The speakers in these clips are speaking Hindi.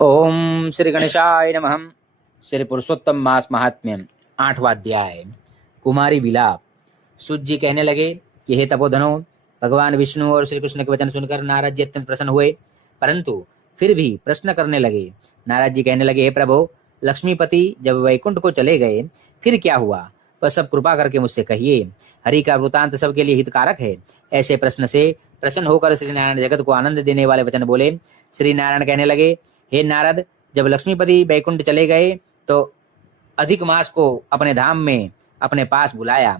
ओम श्री गणेशाय नमः। श्री पुरुषोत्तम मास महात्म्यम 8वां अध्याय। कुमारी विलाप। सूत जी कहने लगे कि हे तपोधनो, भगवान विष्णु और श्री कृष्ण के वचन सुनकर नारद जी अत्यंत प्रसन्न हुए, परंतु फिर भी प्रश्न करने लगे। नारद जी कहने लगे, हे प्रभु, लक्ष्मीपति जब वैकुंठ को चले गए फिर क्या हुआ, वह सब कृपा करके मुझसे कहिए। हरि का वृतांत सबके लिए हितकारक है। ऐसे प्रश्न से प्रसन्न होकर श्री नारायण जगत को आनंद देने वाले वचन बोले। श्री नारायण कहने लगे, हे नारद, जब लक्ष्मीपति बैकुंठ चले गए तो अधिक मास को अपने धाम में अपने पास बुलाया।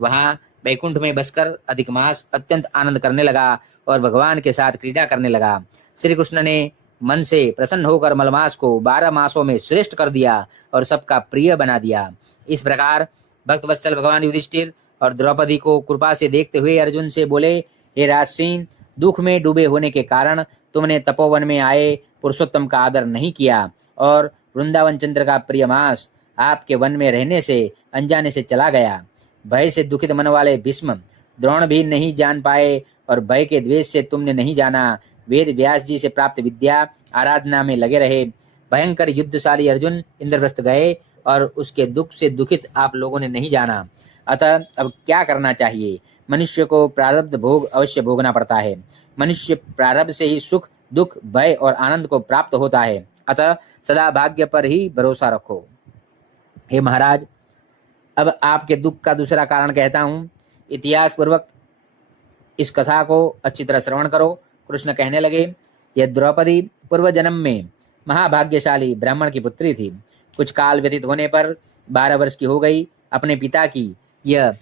वहां बैकुंठ में बसकर अधिक मास अत्यंत आनंद करने लगा और भगवान के साथ क्रीड़ा करने लगा। श्री कृष्ण ने मन से प्रसन्न होकर मलमास को 12 मासों में श्रेष्ठ कर दिया और सबका प्रिय बना दिया। इस प्रकार भक्त वत्सल भगवान युधिष्ठिर और द्रौपदी को कृपा से देखते हुए अर्जुन से बोले, हे राजश्री, दुख में डूबे होने के कारण तुमने तपोवन में आए पुरुषोत्तम का आदर नहीं किया और वृंदावन चंद्र का प्रिय मास आपके वन में रहने से अनजाने से चला गया। भय से दुखित मन वाले भीष्म द्रोण भी नहीं जान पाए और भय के द्वेष से तुमने नहीं जाना। वेद व्यास जी से प्राप्त विद्या आराधना में लगे रहे। भयंकर युद्धशाली अर्जुन इंद्रप्रस्थ गए और उसके दुख से दुखित आप लोगों ने नहीं जाना। अतः अब क्या करना चाहिए? मनुष्य को प्रारब्ध भोग अवश्य भोगना पड़ता है। मनुष्य प्रारब्ध से ही सुख, दुख, भय और आनंद को प्राप्त होता है। अतः सदा भाग्य पर ही भरोसा रखो। हे महाराज, अब आपके दुख का दूसरा कारण कहता हूँ। इतिहास पूर्वक इस कथा को अच्छी तरह श्रवण करो। कृष्ण कहने लगे, यह द्रौपदी पूर्व जन्म में महाभाग्यशाली ब्राह्मण की पुत्री थी। कुछ काल व्यतीत होने पर 12 वर्ष की हो गई। अपने पिता की यह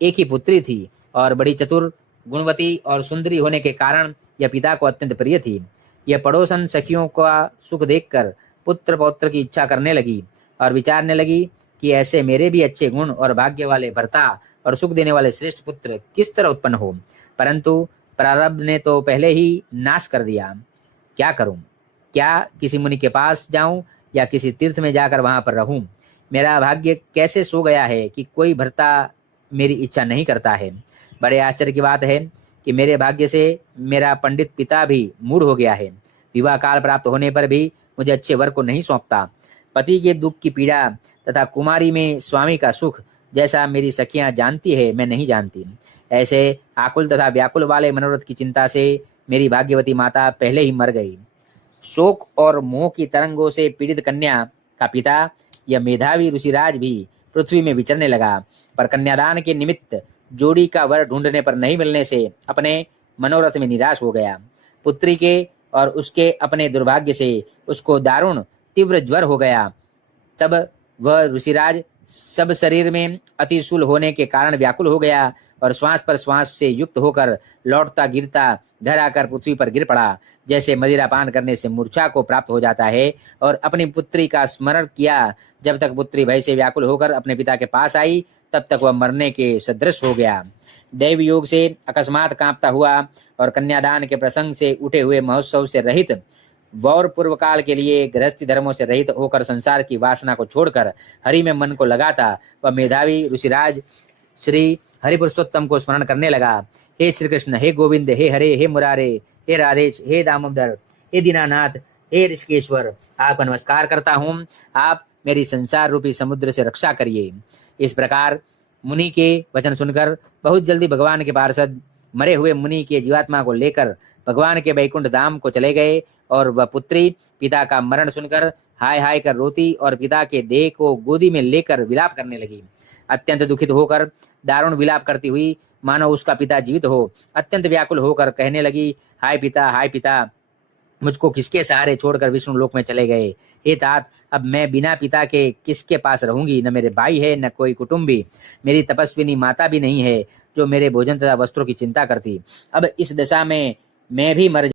एक ही पुत्री थी और बड़ी चतुर, गुणवती और सुंदरी होने के कारण यह पिता को अत्यंत प्रिय थी। यह पड़ोसन सखियों का सुख देखकर पुत्र पौत्र की इच्छा करने लगी और विचारने लगी कि ऐसे मेरे भी अच्छे गुण और भाग्य वाले भर्ता और सुख देने वाले श्रेष्ठ पुत्र किस तरह उत्पन्न हो, परंतु प्रारब्ध ने तो पहले ही नाश कर दिया। क्या करूं? क्या किसी मुनि के पास जाऊं या किसी तीर्थ में जाकर वहां पर रहूं? मेरा भाग्य कैसे सो गया है कि कोई भर्ता मेरी इच्छा नहीं करता है। बड़े आश्चर्य की बात है कि मेरे भाग्य से मेरा पंडित पिता भी मूढ़ हो गया है। विवाह काल प्राप्त होने पर भी मुझे अच्छे वर को नहीं सौंपता। पति के दुख की पीड़ा तथा कुमारी में स्वामी का सुख जैसा मेरी सखियां जानती है, मैं नहीं जानती। ऐसे आकुल तथा व्याकुल वाले मनोरथ की चिंता से मेरी भाग्यवती माता पहले ही मर गई। शोक और मोह की तरंगों से पीड़ित कन्या का पिता यह मेधावी ऋषिराज भी पृथ्वी में विचरने लगा, पर कन्यादान के निमित्त जोड़ी का वर ढूंढने पर नहीं मिलने से अपने मनोरथ में निराश हो गया। पुत्री के और उसके अपने दुर्भाग्य से उसको दारुण तीव्र ज्वर हो गया। तब वह ऋषिराज सब शरीर में अतिशूल होने के कारण व्याकुल हो गया और श्वास पर श्वास से युक्त होकर लौटता गिरता घर आकर पृथ्वी पर गिर पड़ा। जैसे मदिरा पान करने से मूर्छा को प्राप्त हो जाता है, और अपनी पुत्री का स्मरण किया। जब तक पुत्री भय से व्याकुल होकर अपने पिता के पास आई, तब तक वह मरने के सदृश हो गया। दैव योग से अकस्मात कांपता हुआ और कन्यादान के प्रसंग से उठे हुए महोत्सव से रहित वौर पूर्व काल के लिए गृहस्थी धर्मों से रहित होकर संसार की वासना को छोड़कर हरि में मन को लगाता वह मेधावी ऋषिराज श्री हरि पुरुषोत्तम को स्मरण करने लगा। हे श्री कृष्ण, हे गोविंद, हे हरे, हे मुरारे, हे राधेश, हे दामोदर, हे दीनानाथ, हे ऋषिकेश्वर, आपका नमस्कार करता हूँ। आप मेरी संसार रूपी समुद्र से रक्षा करिए। इस प्रकार मुनि के वचन सुनकर बहुत जल्दी भगवान के पार्षद मरे हुए मुनि के जीवात्मा को लेकर भगवान के बैकुंठ धाम को चले गए और वह पुत्री पिता का मरण सुनकर हाय हाय कर रोती और पिता के देह को गोदी में लेकर विलाप करने लगी। अत्यंत दुखित होकर दारुण विलाप करती हुई मानो उसका पिता जीवित हो, अत्यंत व्याकुल होकर कहने लगी, हाय पिता, मुझको किसके सहारे छोड़कर विष्णु लोक में चले गए। हे तात, अब मैं बिना पिता के किसके पास रहूंगी? न मेरे भाई है, न कोई कुटुंबी। मेरी तपस्विनी माता भी नहीं है जो मेरे भोजन तथा वस्त्रों की चिंता करती। अब इस दशा में मैं भी मर